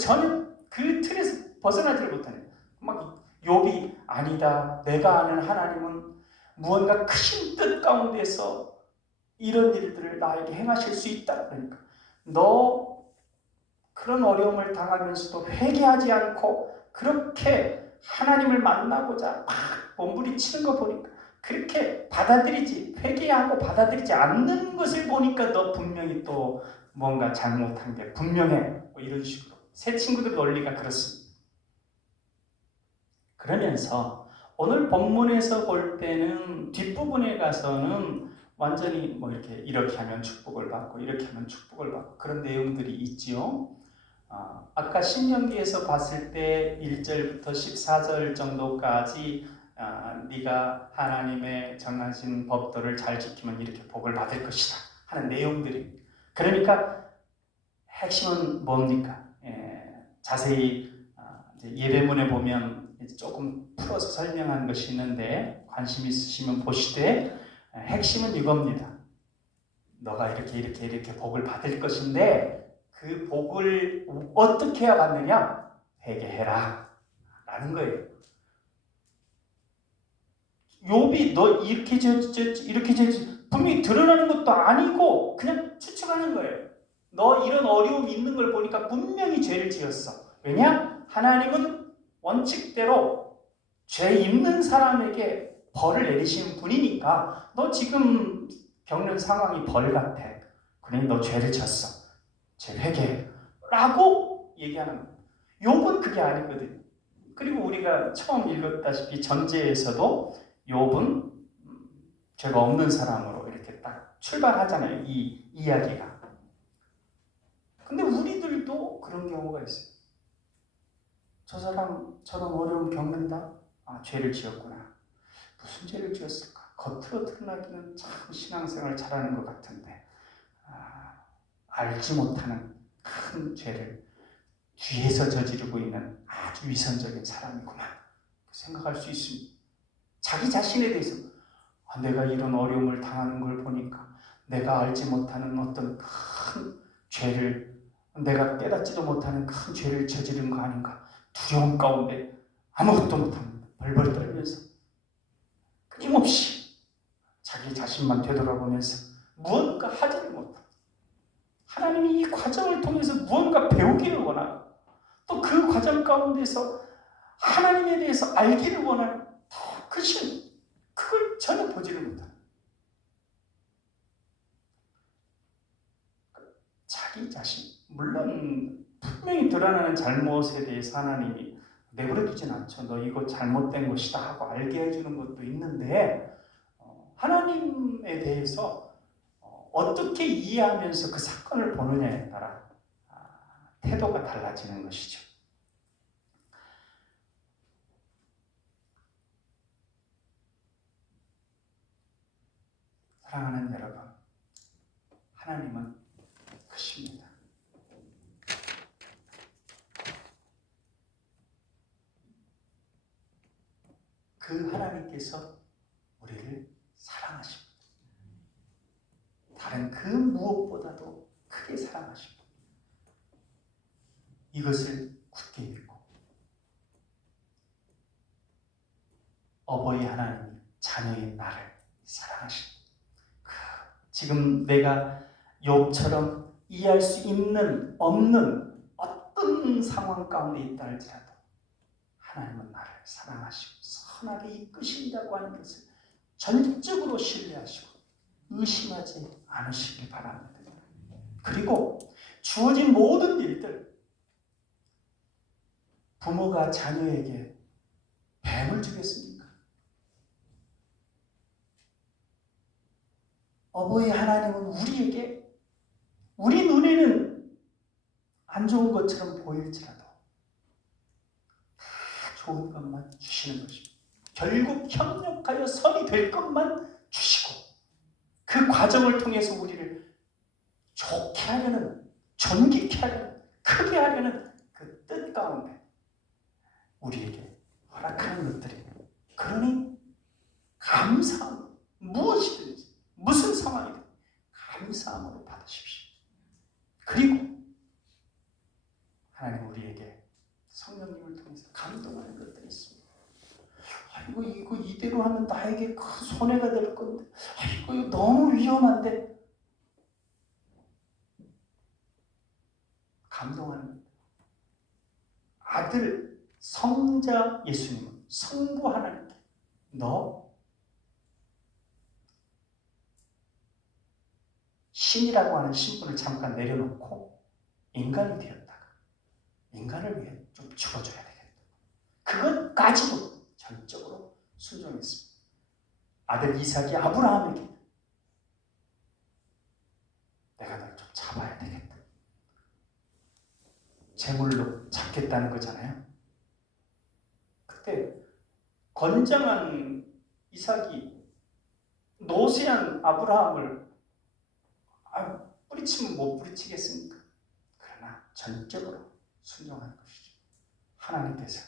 전혀 그 틀에서 벗어나지를 못하네요. 막 욥이 아니다. 내가 아는 하나님은 무언가 크신 뜻 가운데서 이런 일들을 나에게 행하실 수 있다. 그러니까 너 그런 어려움을 당하면서도 회개하지 않고 그렇게 하나님을 만나고자 막 몸부림치는 거 보니까 그렇게 회개하고 받아들이지 않는 것을 보니까 너 분명히 또 뭔가 잘못한 게 분명해. 이런 식으로 새 친구들 논리가 그렇습니다. 그러면서 오늘 본문에서 볼 때는 뒷부분에 가서는 완전히 이렇게 하면 축복을 받고 이렇게 하면 축복을 받고 그런 내용들이 있지요. 아까 신명기에서 봤을 때 1절부터 14절 정도까지 네가 하나님의 정하신 법도를 잘 지키면 이렇게 복을 받을 것이다 하는 내용들이. 그러니까 핵심은 뭡니까? 자세히 예배문에 보면 조금 풀어서 설명한 것이 있는데 관심 있으시면 보시되 핵심은 이겁니다. 너가 이렇게 복을 받을 것인데 그 복을 어떻게 해야 받느냐? 회개해라 라는 거예요. 욥이 너 이렇게 이렇게 분명히 드러나는 것도 아니고 그냥 추측하는 거예요. 너 이런 어려움이 있는 걸 보니까 분명히 죄를 지었어. 왜냐? 하나님은 원칙대로 죄 있는 사람에게 벌을 내리시는 분이니까 너 지금 겪는 상황이 벌 같아. 그러니 너 죄를 졌어. 죄 회개해. 라고 얘기하는 거예요. 욥은 그게 아니거든요. 그리고 우리가 처음 읽었다시피 전제에서도 욥은 죄가 없는 사람으로 이렇게 딱 출발하잖아요. 이 이야기가. 근데 우리들도 그런 경우가 있어요. 저 사람 저런 어려움 겪는다? 아, 죄를 지었구나. 무슨 죄를 지었을까? 겉으로 드러나기는 참 신앙생활 잘하는 것 같은데 알지 못하는 큰 죄를 뒤에서 저지르고 있는 아주 위선적인 사람이구나 생각할 수 있습니다. 자기 자신에 대해서 내가 이런 어려움을 당하는 걸 보니까 내가 알지 못하는 어떤 큰 죄를 내가 깨닫지도 못하는 큰 죄를 저지른 거 아닌가 두려움 가운데 아무것도 못합니다. 벌벌 떨면서 끊임없이 자기 자신만 되돌아보면서 무언가 하지를 못합니다. 하나님이 이 과정을 통해서 무언가 배우기를 원하고 또 그 과정 가운데서 하나님에 대해서 알기를 원하는 더 크신 그걸 전혀 보지를 못합니다. 자기 자신, 물론 분명히 드러나는 잘못에 대해서 하나님이 내버려 두진 않죠. 너 이거 잘못된 것이다 하고 알게 해주는 것도 있는데 하나님에 대해서 어떻게 이해하면서 그 사건을 보느냐에 따라 태도가 달라지는 것이죠. 사랑하는 여러분, 하나님은 크십니다. 그 하나님께서 우리를 사랑하십니다. 다른 그 무엇보다도 크게 사랑하십니다. 이것을 굳게 믿고 어버이 하나님이 자녀인 나를 사랑하십니다. 지금 내가 욥처럼 이해할 수 있는 없는 어떤 상황 가운데 있다 할지라도 하나님은 나를 사랑하시고 선하게 이끄신다고 하는 것을 전적으로 신뢰하시고 의심하지 않으시길 바랍니다. 그리고 주어진 모든 일들, 부모가 자녀에게 뱀을 주겠습니까? 어버이 하나님은 우리에게 우리 눈에는 안 좋은 것처럼 보일지라도 다 좋은 것만 주시는 것입니다. 결국 협력하여 선이 될 것만 주시고 그 과정을 통해서 우리를 좋게 하려는, 존귀케 하려는, 크게 하려는 그 뜻 가운데 우리에게 허락하는 것들이 그러니 감사함, 무엇이든지 무슨 상황이든 감사함으로 받으십시오. 그리고 하나님 우리에게 성령님을 통해서 감동하는 것들이 있습니다. 이거 이대로 하면 나에게 큰 손해가 될 건데 이거 너무 위험한데 감동하는 아들 성자 예수님은 성부 하나님께 너 신이라고 하는 신분을 잠깐 내려놓고 인간이 되었다가 인간을 위해 좀 죽어줘야 되겠다. 그것까지도 전적으로 순종했습니다. 아들 이삭이 아브라함에게 내가 널 좀 잡아야 되겠다. 제물로 잡겠다는 거잖아요. 그때 건장한 이삭이 노쇠한 아브라함을 뿌리치면 못 뿌리치겠습니까? 그러나 전적으로 순종하는 것이죠. 하나님께서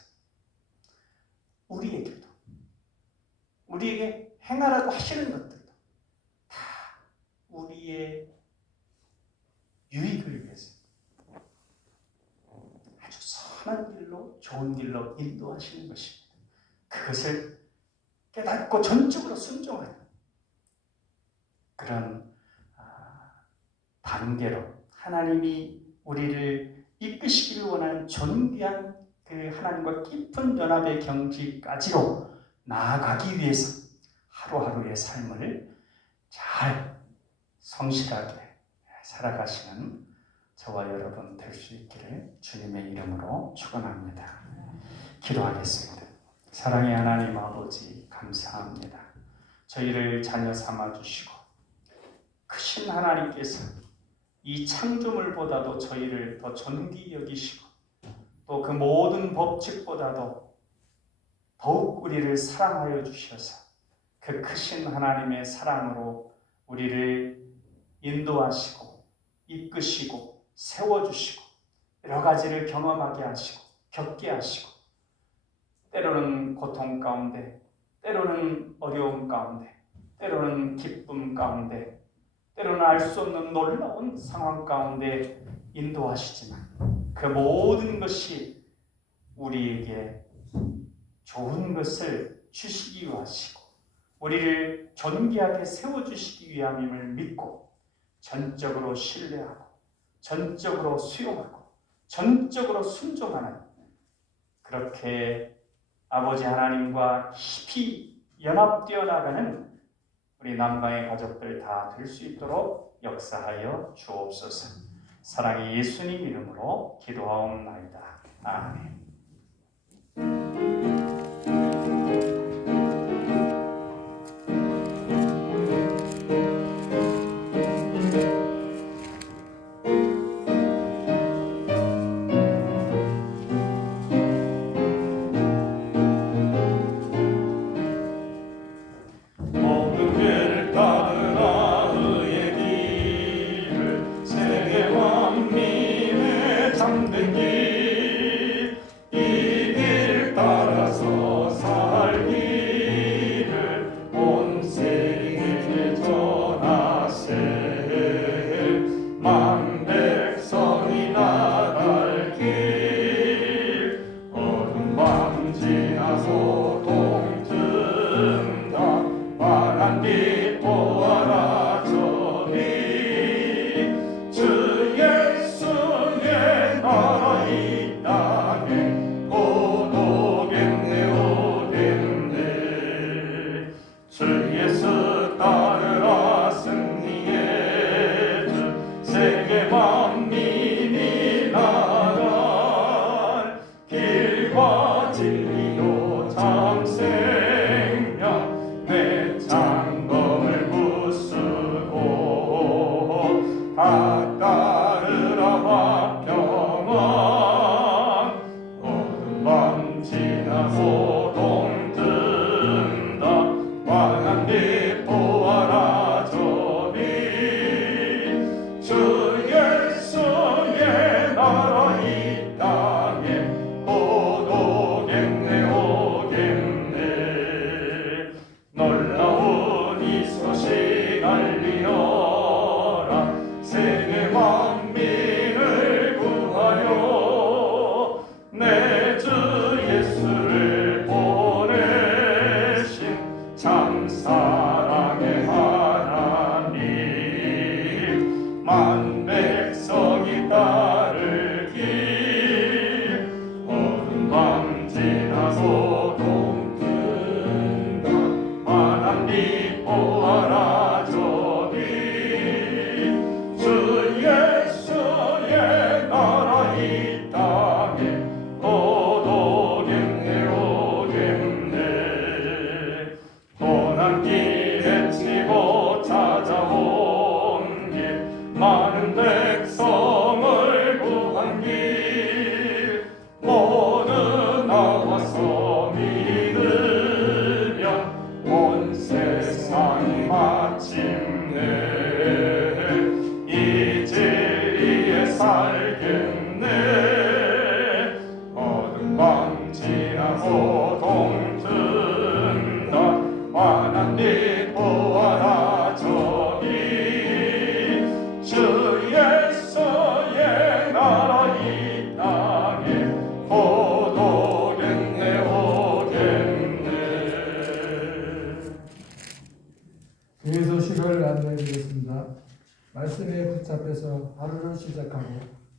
우리에게 행하라고 하시는 것들도 다 우리의 유익을 위해서 아주 선한 일로 좋은 길로 인도하시는 것입니다. 그것을 깨닫고 전적으로 순종하는 그런 단계로 하나님이 우리를 이끄시기를 원하는 존귀한 그 하나님과 깊은 연합의 경지까지로 나아가기 위해서 하루하루의 삶을 잘 성실하게 살아가시는 저와 여러분 될 수 있기를 주님의 이름으로 축원합니다. 기도하겠습니다. 사랑의 하나님 아버지 감사합니다. 저희를 자녀 삼아 주시고 크신 하나님께서 이 창조물보다도 저희를 더 존귀 여기시고 또 그 모든 법칙보다도 더욱 우리를 사랑하여 주셔서 그 크신 하나님의 사랑으로 우리를 인도하시고 이끄시고 세워주시고 여러 가지를 경험하게 하시고 겪게 하시고 때로는 고통 가운데 때로는 어려움 가운데 때로는 기쁨 가운데 때로는 알 수 없는 놀라운 상황 가운데 인도하시지만 그 모든 것이 우리에게 좋은 것을 주시기 위하시고 우리를 존귀하게 세워주시기 위함임을 믿고 전적으로 신뢰하고 전적으로 수용하고 전적으로 순종하는 그렇게 아버지 하나님과 깊이 연합되어 나가는 우리 남강의 가족들 다 될 수 있도록 역사하여 주옵소서. 사랑의 예수님 이름으로 기도하옵나이다. 아멘. 주 예수의 나라 이 땅에 고도 시작하고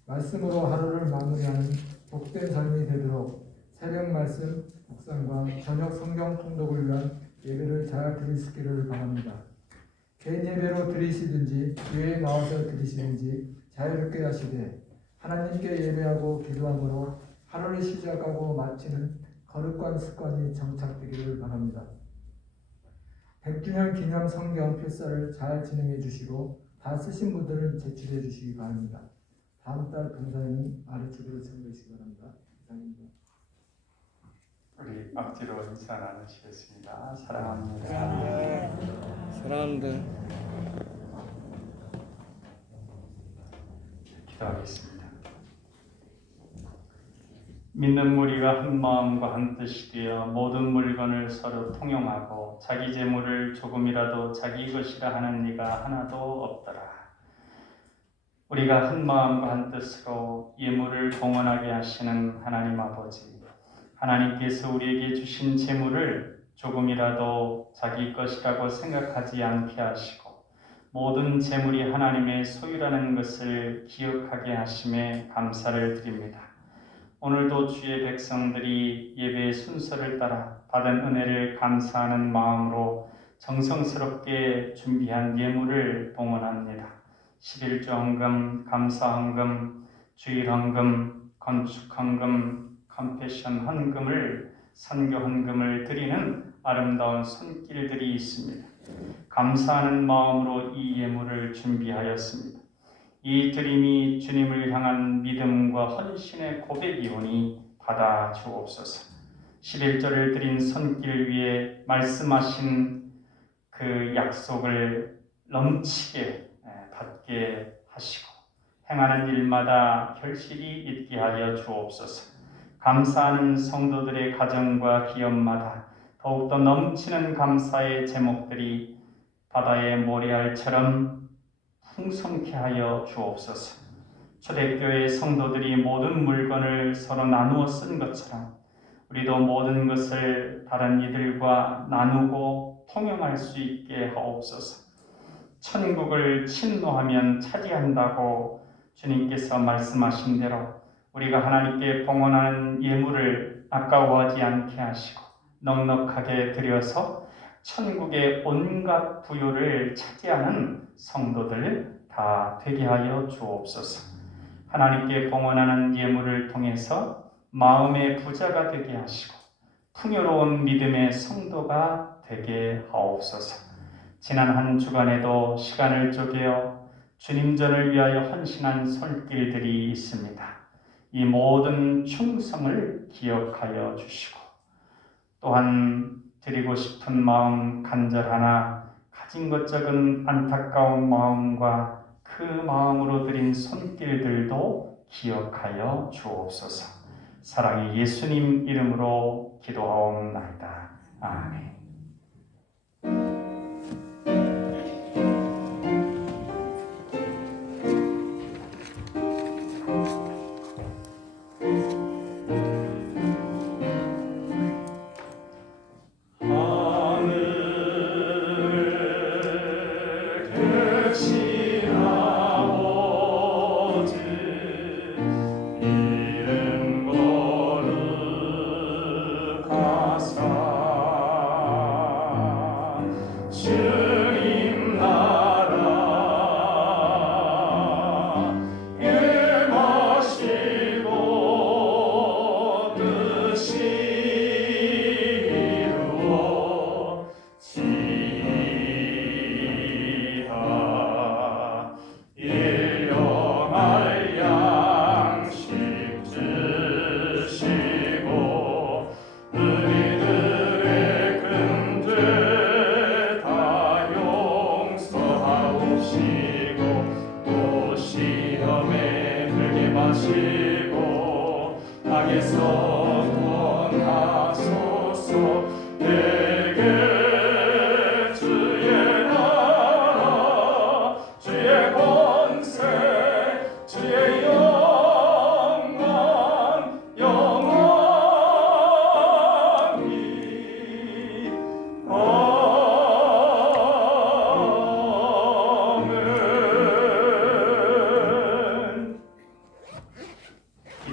말씀으로 하루를 마무리하는 복된 삶이 되도록 새벽 말씀 묵상과 저녁 성경 통독을 위한 예배를 잘 드릴 수 있기를 바랍니다. 개인 예배로 드리시든지 교회에 나와서 드리시든지 자유롭게 하시되 하나님께 예배하고 기도함으로 하루를 시작하고 마치는 거룩한 습관이 정착되기를 바랍니다. 100주년 기념 성경 필사를 잘 진행해 주시고 다 쓰신 분들은 제출해 주시기 바랍니다. 다음 달 봉사에는 아래쪽으로 참고해 주시기 바랍니다. 이상입니다. 우리 앞뒤로 인사 나누시겠습니다. 사랑합니다. 사랑합니다. 기도하겠습니다. 믿는 무리가 한 마음과 한 뜻이 되어 모든 물건을 서로 통용하고 자기 재물을 조금이라도 자기 것이라 하는 이가 하나도 없더라. 우리가 한 마음과 한 뜻으로 예물을 봉헌하게 하시는 하나님 아버지, 하나님께서 우리에게 주신 재물을 조금이라도 자기 것이라고 생각하지 않게 하시고 모든 재물이 하나님의 소유라는 것을 기억하게 하심에 감사를 드립니다. 오늘도 주의 백성들이 예배의 순서를 따라 받은 은혜를 감사하는 마음으로 정성스럽게 준비한 예물을 봉헌합니다. 11조 헌금, 감사 헌금, 주일 헌금, 건축 헌금, 컴패션 헌금을 선교 헌금을 드리는 아름다운 손길들이 있습니다. 감사하는 마음으로 이 예물을 준비하였습니다. 이 드림이 주님을 향한 믿음과 헌신의 고백이오니 받아 주옵소서. 11절을 드린 손길 위에 말씀하신 그 약속을 넘치게 받게 하시고 행하는 일마다 결실이 있게 하여 주옵소서. 감사하는 성도들의 가정과 기업마다 더욱더 넘치는 감사의 제목들이 바다의 모래알처럼 풍성케 하여 주옵소서. 초대교회 성도들이 모든 물건을 서로 나누어 쓴 것처럼 우리도 모든 것을 다른 이들과 나누고 통용할 수 있게 하옵소서. 천국을 침노하면 차지한다고 주님께서 말씀하신 대로 우리가 하나님께 봉헌하는 예물을 아까워하지 않게 하시고 넉넉하게 드려서 천국의 온갖 부요를 차지하는 성도들 다 되게 하여 주옵소서. 하나님께 봉헌하는 예물을 통해서 마음의 부자가 되게 하시고 풍요로운 믿음의 성도가 되게 하옵소서. 지난 한 주간에도 시간을 쪼개어 주님전을 위하여 헌신한 손길들이 있습니다. 이 모든 충성을 기억하여 주시고 또한 드리고 싶은 마음 간절하나 가진 것 적은 안타까운 마음과 그 마음으로 드린 손길들도 기억하여 주옵소서. 사랑의 예수님 이름으로 기도하옵나이다. 아멘.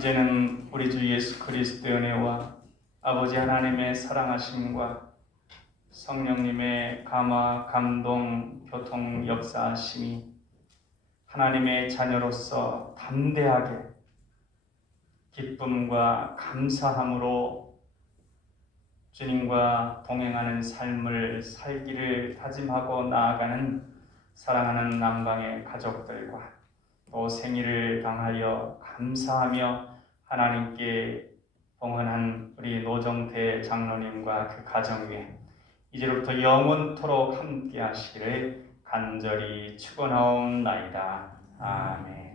이제는 우리 주 예수 그리스도의 은혜와 아버지 하나님의 사랑하심과 성령님의 감화, 감동, 교통, 역사하심이 하나님의 자녀로서 담대하게 기쁨과 감사함으로 주님과 동행하는 삶을 살기를 다짐하고 나아가는 사랑하는 남방의 가족들과 또 생일을 당하여 감사하며 하나님께 봉헌한 우리 노정태 장로님과 그 가정 위에 이제로부터 영원토록 함께 하시기를 간절히 축원하옵나이다. 아멘.